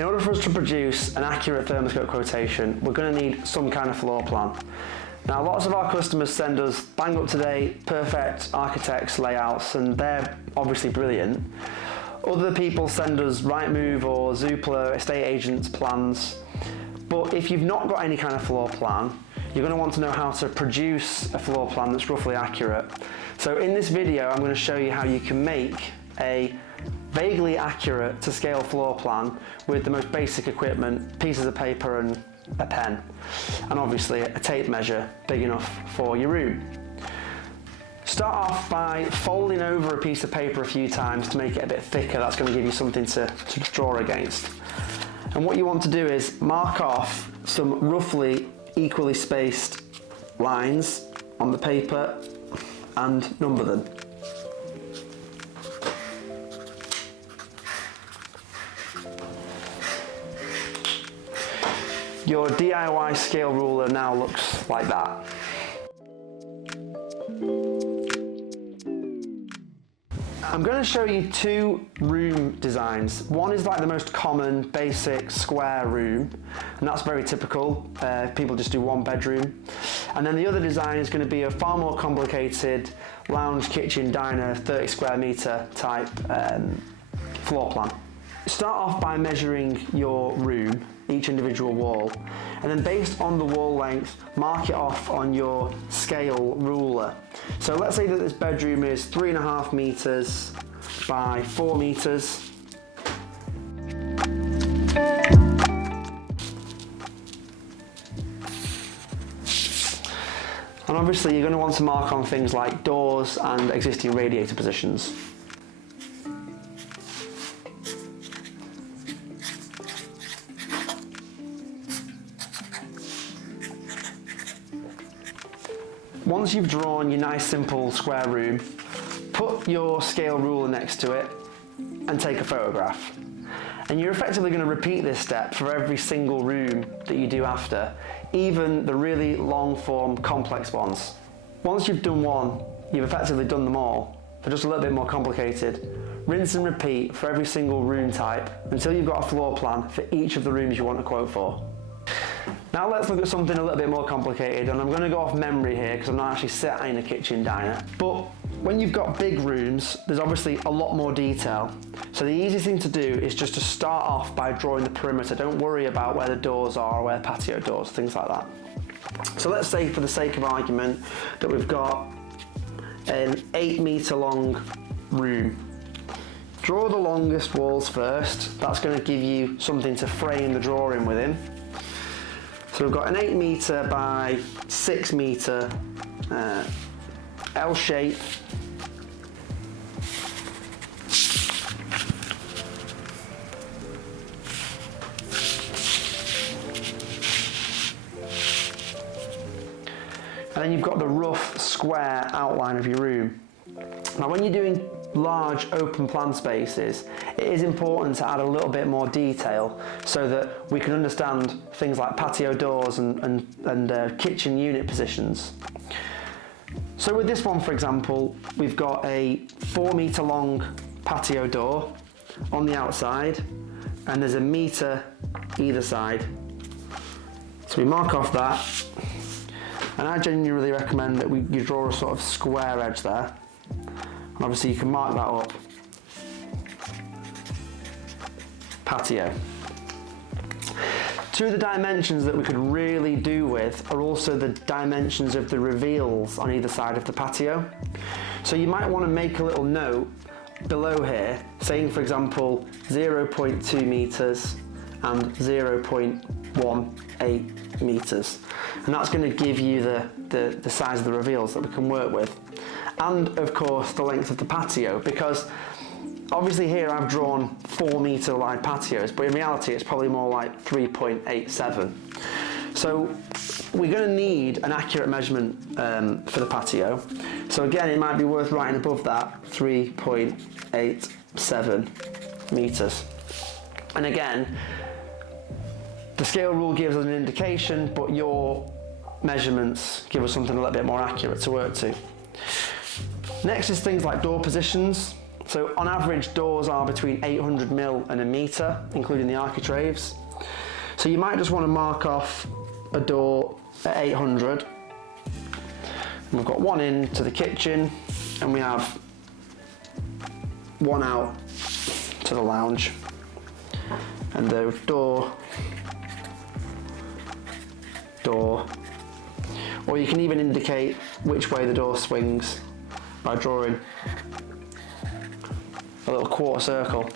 In order for us to produce an accurate thermoscope quotation, we're going to need some kind of floor plan. Now, lots of our customers send us bang up to date, perfect architects layouts, and they're obviously brilliant. Other people send us Rightmove or Zoopla estate agents plans. But if you've not got any kind of floor plan, you're going to want to know how to produce a floor plan that's roughly accurate. So in this video, I'm going to show you how you can make a vaguely accurate to scale floor plan with the most basic equipment, pieces of paper and a pen, and obviously a tape measure big enough for your room. Start off by folding over a piece of paper a few times to make it a bit thicker. That's going to give you something to draw against. And what you want to do is mark off some roughly equally spaced lines on the paper and number them. Your DIY scale ruler now looks like that. I'm going to show you two room designs. One is like the most common basic square room, and that's very typical. People just do one bedroom. And then the other design is going to be a far more complicated lounge, kitchen, diner, 30 square meter type floor plan. Start off by measuring your room, each individual wall, and then based on the wall length, mark it off on your scale ruler. So let's say that this bedroom is 3.5 meters by 4 meters. And obviously you're going to want to mark on things like doors and existing radiator positions. Once you've drawn your nice simple square room, put your scale ruler next to it and take a photograph. And you're effectively going to repeat this step for every single room that you do after, even the really long form complex ones. Once you've done one, you've effectively done them all. They're just a little bit more complicated. Rinse and repeat for every single room type until you've got a floor plan for each of the rooms you want to quote for. Now let's look at something a little bit more complicated, and I'm going to go off memory here because I'm not actually sat in a kitchen diner. But when you've got big rooms, there's obviously a lot more detail. So the easiest thing to do is just to start off by drawing the perimeter. Don't worry about where the doors are or where patio doors, things like that. So let's say, for the sake of argument, that we've got an 8 meter long room. Draw the longest walls first. That's going to give you something to frame the drawing within. So we've got an 8 meter by 6 meter L shape. And then you've got the rough square outline of your room. Now when you're doing large open plan spaces, it is important to add a little bit more detail so that we can understand things like patio doors and kitchen unit positions. So with this one, for example, we've got a 4 meter long patio door on the outside, and there's a meter either side. So we mark off that, and I genuinely recommend that you draw a sort of square edge there. And obviously you can mark that up. Patio. Two of the dimensions that we could really do with are also the dimensions of the reveals on either side of the patio. So you might want to make a little note below here, saying for example 0.2 meters and 0.18 meters. And that's going to give you the size of the reveals that we can work with. And of course the length of the patio, because obviously here I've drawn 4 meter wide patios, but in reality it's probably more like 3.87. So we're going to need an accurate measurement for the patio. So again, it might be worth writing above that 3.87 meters. And again, the scale rule gives us an indication, but your measurements give us something a little bit more accurate to work to. Next is things like door positions. So on average, doors are between 800mm and a metre, including the architraves. So you might just want to mark off a door at 800. And we've got one into the kitchen, and we have one out to the lounge. And the door, or you can even indicate which way the door swings by drawing a little quarter circle.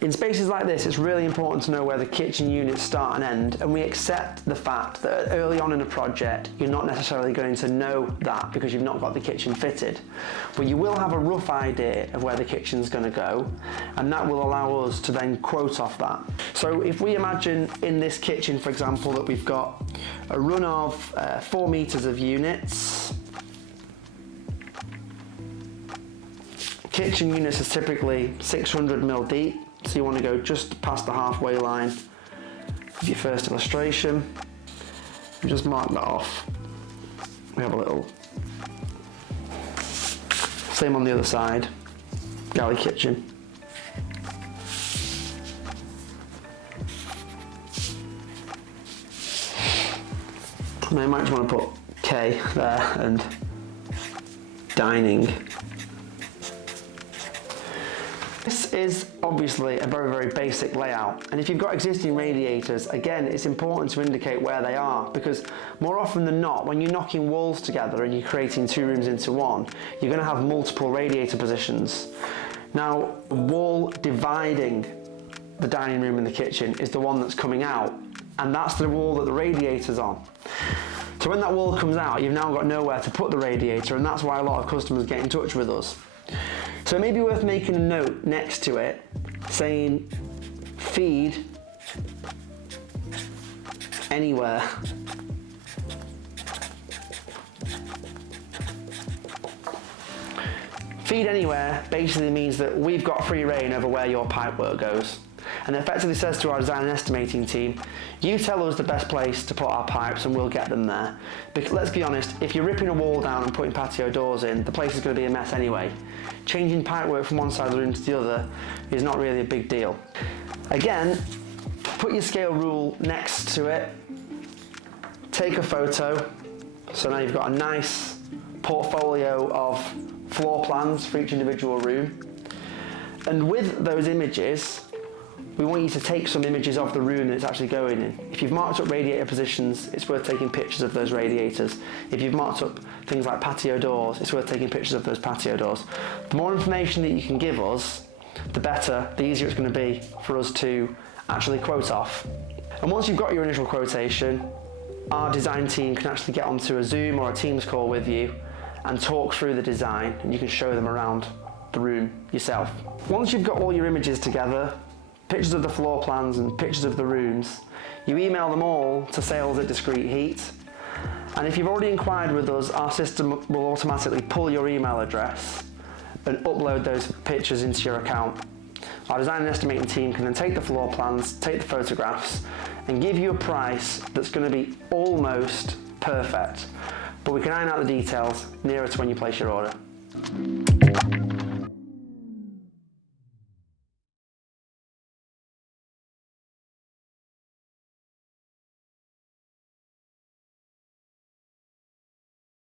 In spaces like this, it's really important to know where the kitchen units start and end, and we accept the fact that early on in a project, you're not necessarily going to know that because you've not got the kitchen fitted. But you will have a rough idea of where the kitchen's going to go, and that will allow us to then quote off that. So if we imagine in this kitchen, for example, that we've got a run of 4 meters of units. Kitchen units is typically 600mm deep. So you want to go just past the halfway line of your first illustration. And just mark that off. We have a little, same on the other side, galley kitchen. And I might just want to put K there and dining. This is obviously a very, very basic layout, and if you've got existing radiators, again, it's important to indicate where they are, because more often than not, when you're knocking walls together and you're creating 2 rooms into one, you're going to have multiple radiator positions. Now, the wall dividing the dining room and the kitchen is the one that's coming out, and that's the wall that the radiator's on. So when that wall comes out, you've now got nowhere to put the radiator, and that's why a lot of customers get in touch with us. So it may be worth making a note next to it saying feed anywhere. Feed anywhere basically means that we've got free reign over where your pipework goes, and effectively says to our design and estimating team, you tell us the best place to put our pipes and we'll get them there. Because let's be honest, if you're ripping a wall down and putting patio doors in, the place is going to be a mess anyway. Changing pipework from one side of the room to the other is not really a big deal. Again, put your scale rule next to it, take a photo, so now you've got a nice portfolio of floor plans for each individual room. And with those images, we want you to take some images of the room that it's actually going in. If you've marked up radiator positions, it's worth taking pictures of those radiators. If you've marked up things like patio doors, it's worth taking pictures of those patio doors. The more information that you can give us, the better, the easier it's going to be for us to actually quote off. And once you've got your initial quotation, our design team can actually get onto a Zoom or a Teams call with you and talk through the design, and you can show them around the room yourself. Once you've got all your images together, pictures of the floor plans and pictures of the rooms, you email them all to sales@Discreet Heat, and if you've already inquired with us, our system will automatically pull your email address and upload those pictures into your account. Our design and estimating team can then take the floor plans, take the photographs, and give you a price that's going to be almost perfect, but we can iron out the details nearer to when you place your order.